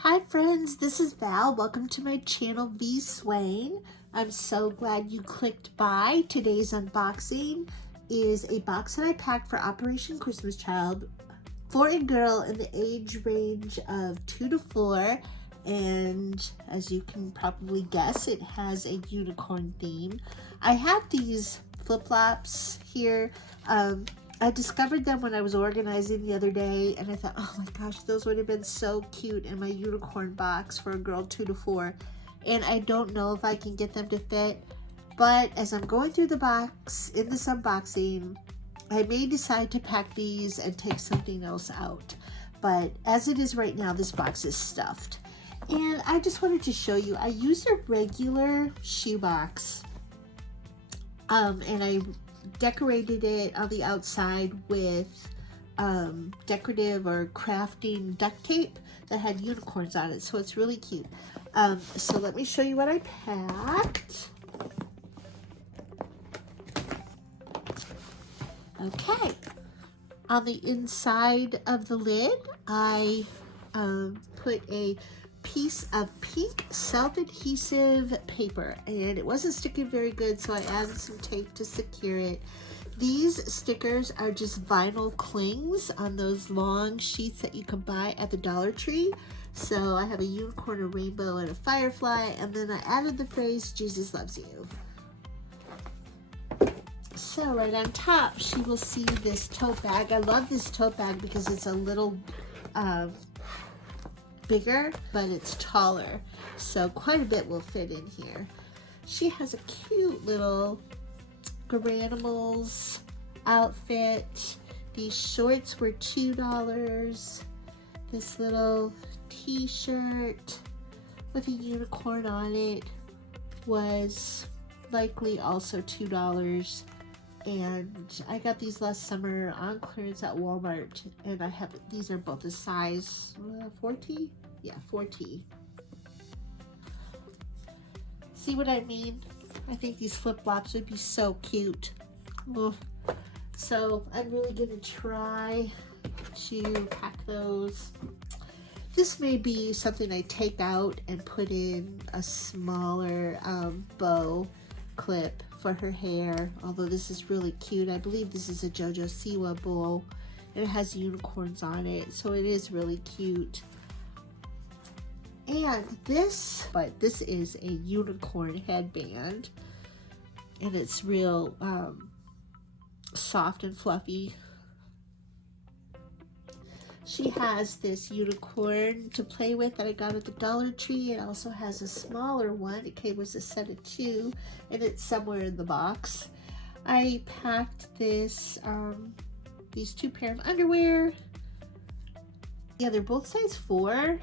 Hi friends, this is Val. Welcome to my channel, voswain. I'm so glad you clicked by. Today's unboxing is a box that I packed for Operation Christmas Child for a girl in the age range of 2 to 4. And as you can probably guess, it has a unicorn theme. I have these flip-flops here. I discovered them when I was organizing the other day, and I thought, oh my gosh, those would have been so cute in my unicorn box for a girl 2 to 4. And I don't know if I can get them to fit, but as I'm going through the box in this unboxing, I may decide to pack these and take something else out. But as it is right now, this box is stuffed. And I just wanted to show you, I used a regular shoebox, and I decorated it on the outside with decorative or crafting duct tape that had unicorns on it, so it's really cute. So let me show you what I packed. Okay, on the inside of the lid I put a piece of pink self-adhesive paper, and it wasn't sticking very good, so I added some tape to secure it. These stickers are just vinyl clings on those long sheets that you can buy at the Dollar Tree. So I have a unicorn, a rainbow, and a firefly, and then I added the phrase, Jesus loves you. So right on top, she will see this tote bag. I love this tote bag because it's a little bigger, but it's taller, so quite a bit will fit in here. She has a cute little Garanimals outfit. These shorts were $2. This little t-shirt with a unicorn on it was likely also $2. And I got these last summer on clearance at Walmart, and I have, these are both a size 4T? Yeah, 4T. See what I mean? I think these flip-flops would be so cute. Ugh. So I'm really gonna try to pack those. This may be something I take out and put in a smaller bow clip for her hair, although this is really cute. I believe this is a JoJo Siwa bowl, and it has unicorns on it, so it is really cute. And this is a unicorn headband, and it's real soft and fluffy. She has this unicorn to play with that I got at the Dollar Tree. It also has a smaller one. It came with a set of 2, and it's somewhere in the box. I packed this, these 2 pair of underwear. Yeah, they're both size 4,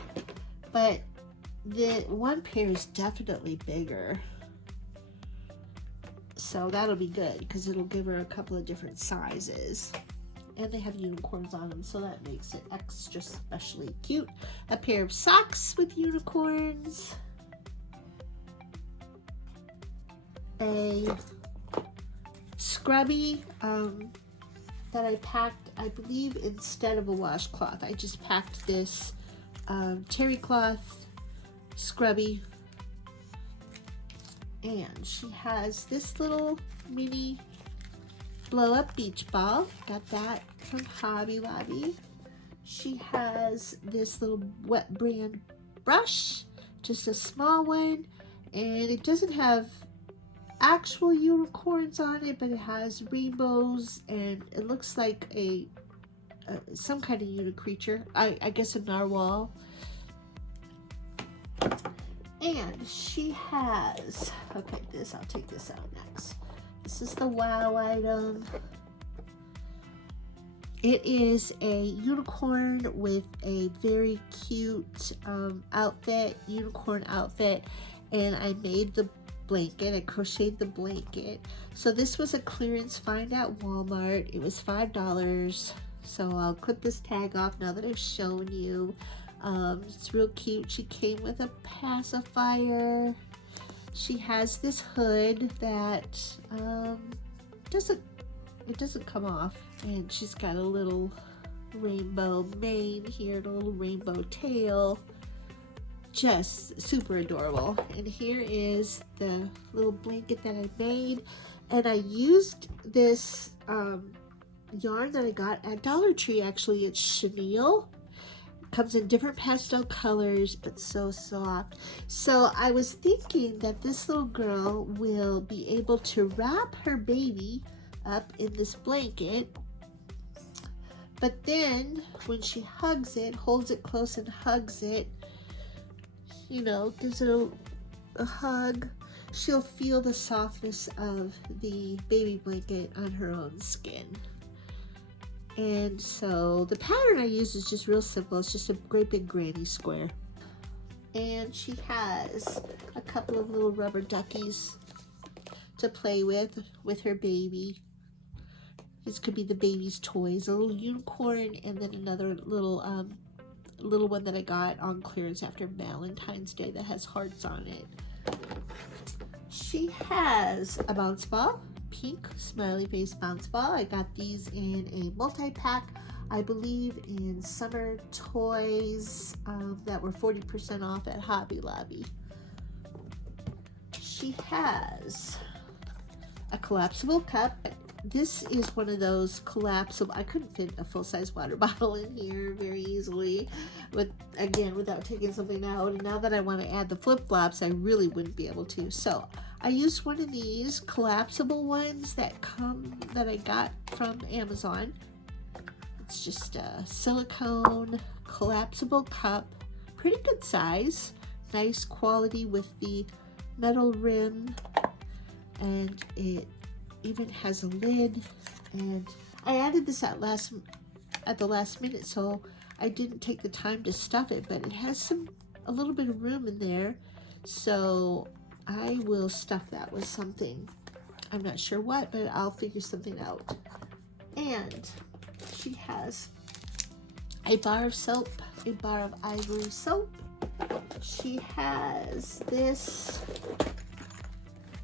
but the one pair is definitely bigger. So that'll be good because it'll give her a couple of different sizes. And they have unicorns on them, so that makes it extra specially cute. A pair of socks with unicorns. A scrubby that I packed, I believe, instead of a washcloth. I just packed this terry cloth scrubby. And she has this little mini blow up beach ball. Got that from Hobby Lobby. She has this little wet brand brush, just a small one, and it doesn't have actual unicorns on it, but it has rainbows, and it looks like a some kind of unicreature. I guess a narwhal. And she has, okay, I'll take this out next. This is the wow item. It is a unicorn with a very cute outfit, unicorn outfit, and I made the blanket, I crocheted the blanket. So this was a clearance find at Walmart. It was $5. So I'll clip this tag off now that I've shown you. It's real cute. She came with a pacifier. She has this hood that doesn't come off, and she's got a little rainbow mane here and a little rainbow tail. just super adorable. And here is the little blanket that I made, and I used this yarn that I got at Dollar Tree. Actually, it's chenille. Comes in different pastel colors, but so soft. So I was thinking that this little girl will be able to wrap her baby up in this blanket, but then when she hugs it, holds it close and hugs it, you know, gives it a hug, she'll feel the softness of the baby blanket on her own skin. And so the pattern I use is just real simple. It's just a great big granny square. And she has a couple of little rubber duckies to play with her baby. These could be the baby's toys. A little unicorn, and then another little one that I got on clearance after Valentine's Day that has hearts on it. She has a bounce ball. Pink smiley face bounce ball. I got these in a multi-pack, I believe in summer toys that were 40% off at Hobby Lobby. She has a collapsible cup. This is one of those collapsible, I couldn't fit a full-size water bottle in here very easily, without taking something out. And now that I want to add the flip-flops, I really wouldn't be able to. So I used one of these collapsible ones that I got from Amazon. It's just a silicone collapsible cup, pretty good size, nice quality with the metal rim, and it even has a lid. And I added this at the last minute, so I didn't take the time to stuff it, but it has a little bit of room in there, so I will stuff that with something. I'm not sure what, but I'll figure something out. And she has a bar of soap, a bar of ivory soap. She has this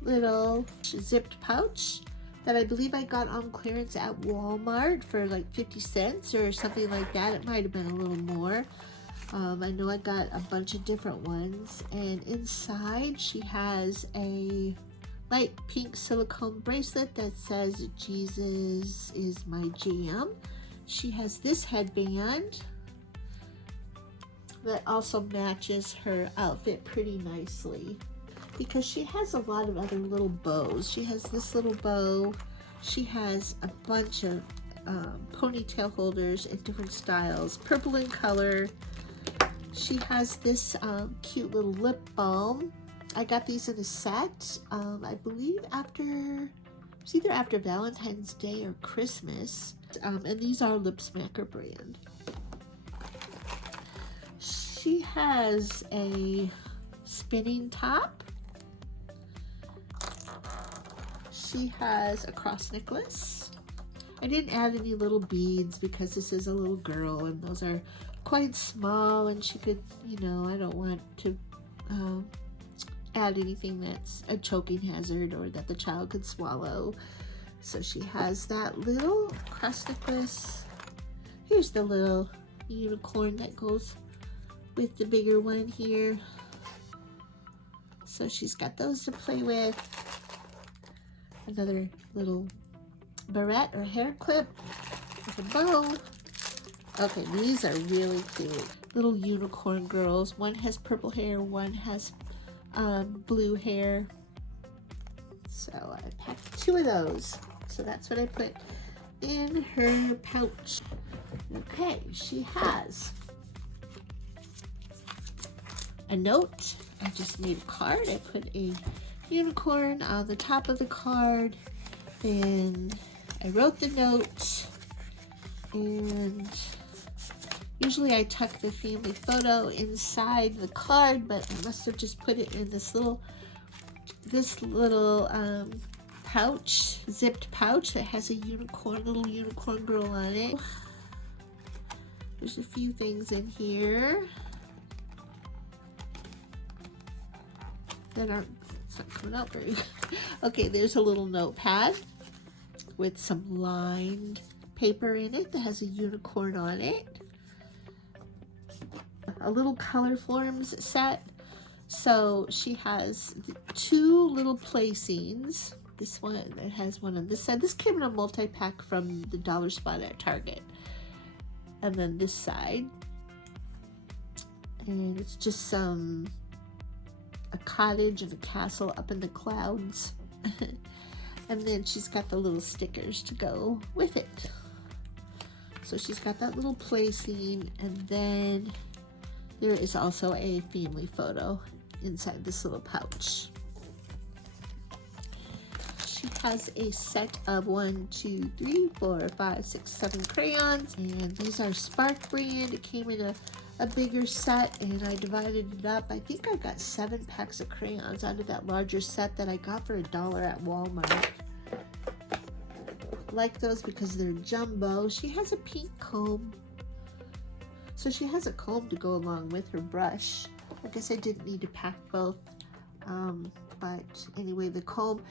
little zipped pouch that I believe I got on clearance at Walmart for like 50 cents or something like that. It might have been a little more. I know I got a bunch of different ones, and inside she has a light pink silicone bracelet that says Jesus is my jam. She has this headband that also matches her outfit pretty nicely, because she has a lot of other little bows. She has this little bow. She has a bunch of ponytail holders in different styles, purple in color. She has this cute little lip balm. I got these in a set, I believe it's either after Valentine's Day or Christmas. And these are Lip Smacker brand. She has a spinning top. She has a cross necklace. I didn't add any little beads because this is a little girl and those are quite small, and she could, you know, I don't want to add anything that's a choking hazard or that the child could swallow. So she has that little cross necklace. Here's the little unicorn that goes with the bigger one here. So she's got those to play with. Another little barrette or hair clip with a bow. Okay, these are really cute. Little unicorn girls. One has purple hair, one has blue hair. So I packed 2 of those. So that's what I put in her pouch. Okay, she has a note. I just made a card. I put a unicorn on the top of the card. Then I wrote the note, and usually I tuck the family photo inside the card, but I must have just put it in this little pouch, zipped pouch that has a little unicorn girl on it. There's a few things in here that it's not coming out very good. Okay, there's a little notepad with some lined paper in it that has a unicorn on it. a little color forms set. So she has 2 little play scenes. This one, it has one on this side. This came in a multi-pack from the dollar spot at Target. And then this side. And it's just a cottage and a castle up in the clouds. And then she's got the little stickers to go with it. So she's got that little play scene, and then there is also a family photo inside this little pouch. She has a set of 1, 2, 3, 4, 5, 6, 7 crayons, and these are Spark brand. It came in a bigger set, and I divided it up. I think I got 7 packs of crayons out of that larger set that I got for $1 at Walmart. I like those because they're jumbo. She has a pink comb, so she has a comb to go along with her brush. I guess I didn't need to pack both, but anyway, the comb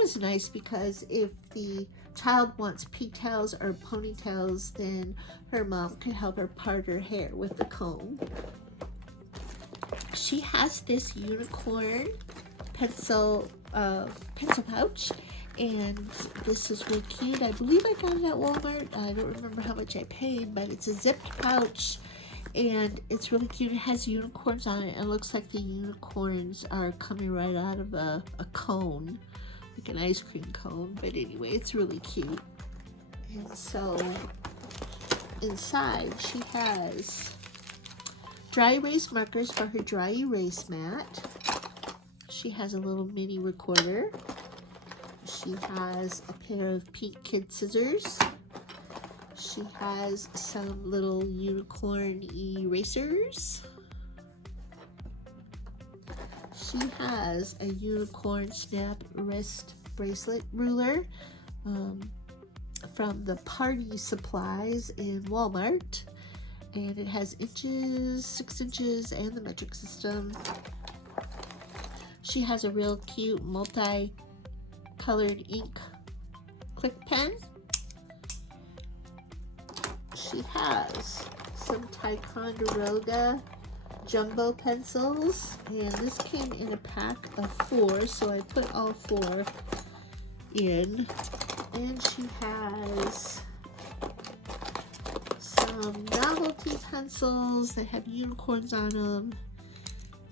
is nice because if the child wants pigtails or ponytails, then her mom can help her part her hair with the comb. She has this unicorn pencil pouch, and this is really cute. I believe I got it at Walmart. I don't remember how much I paid, but it's a zipped pouch, and it's really cute. It has unicorns on it. It looks like the unicorns are coming right out of a cone, like an ice cream cone. But anyway, it's really cute. And so inside she has dry erase markers for her dry erase mat. She has a little mini recorder. She has a pair of pink kid scissors. She has some little unicorn erasers. She has a unicorn snap wrist bracelet ruler from the Party Supplies in Walmart. And it has inches, 6 inches, and the metric system. She has a real cute multi-colored ink click pen. She has some Ticonderoga jumbo pencils, and this came in a pack of 4, so I put all 4 in. And she has some novelty pencils that have unicorns on them.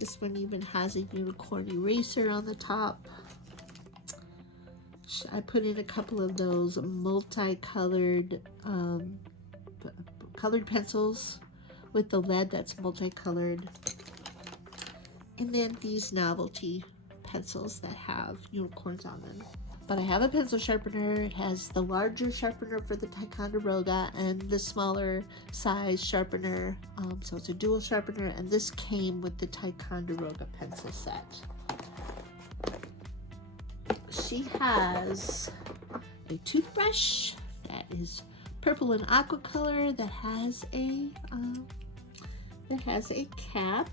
This one even has a unicorn eraser on the top. I put in a couple of those multicolored colored pencils with the lead that's multicolored. And then these novelty pencils that have unicorns on them. But I have a pencil sharpener. It has the larger sharpener for the Ticonderoga and the smaller size sharpener. So it's a dual sharpener, and this came with the Ticonderoga pencil set. She has a toothbrush that is purple and aqua color that has a cap,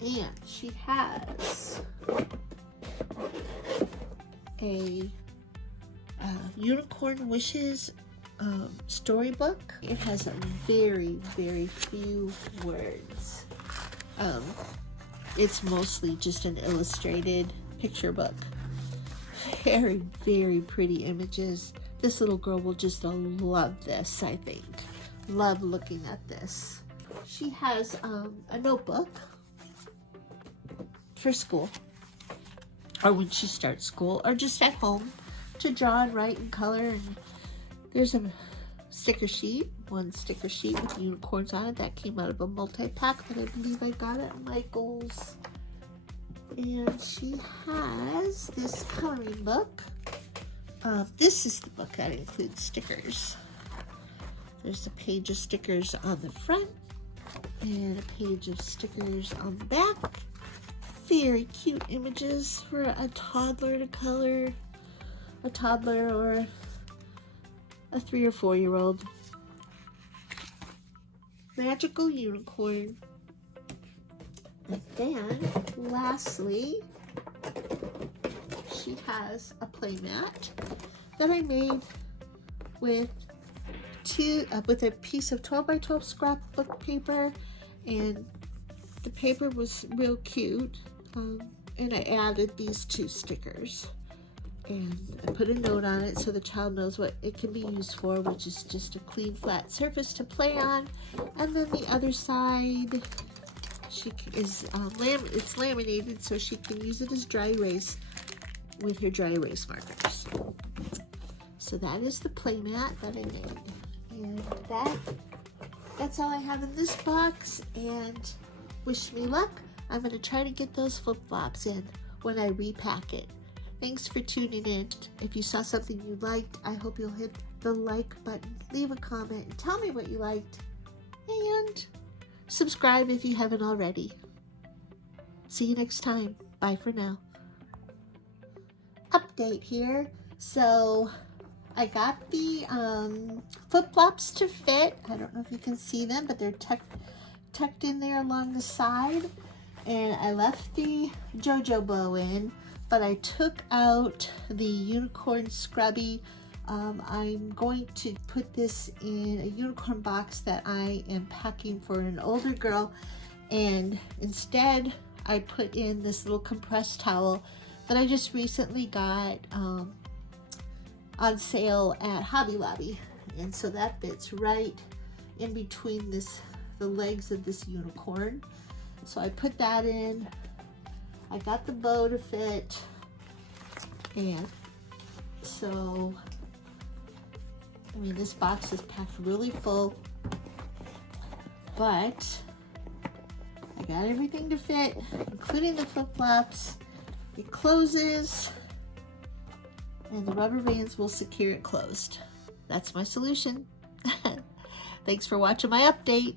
and she has a Unicorn Wishes storybook. It has a very, very few words. It's mostly just an illustrated picture book. Very, very pretty images. This little girl will just love this, I think. Love looking at this. She has a notebook for school, or when she starts school, or just at home to draw and write and color. And there's a sticker sheet, one sticker sheet with unicorns on it that came out of a multi-pack that I believe I got at Michael's. And she has this coloring book. This is the book that includes stickers. There's a page of stickers on the front and a page of stickers on the back. Very cute images for a toddler to color, a toddler or a 3 or 4-year-old. Magical unicorn. And then, lastly, she has a play mat that I made with a piece of 12 by 12 scrapbook paper and the paper was real cute, and I added these 2 stickers, and I put a note on it so the child knows what it can be used for, which is just a clean flat surface to play on. And then the other side, it's laminated, so she can use it as dry erase with her dry erase markers. So that is the play mat that I made, and that's all I have in this box. And wish me luck. I'm going to try to get those flip-flops in when I repack it. Thanks for tuning in. If you saw something you liked, I hope you'll hit the like button, leave a comment, and tell me what you liked, and subscribe if you haven't already. See you next time. Bye for now. Update here. So I got the flip-flops to fit. I don't know if you can see them, but they're tucked in there along the side. And I left the JoJo bow in, but I took out the unicorn scrubby. I'm going to put this in a unicorn box that I am packing for an older girl, and instead I put in this little compressed towel that I just recently got on sale at Hobby Lobby, and so that fits right in between the legs of this unicorn. So I put that in. I got the bow to fit, and so I mean, this box is packed really full, but I got everything to fit, including the flip-flops. It closes, and the rubber bands will secure it closed. That's my solution. Thanks for watching my update.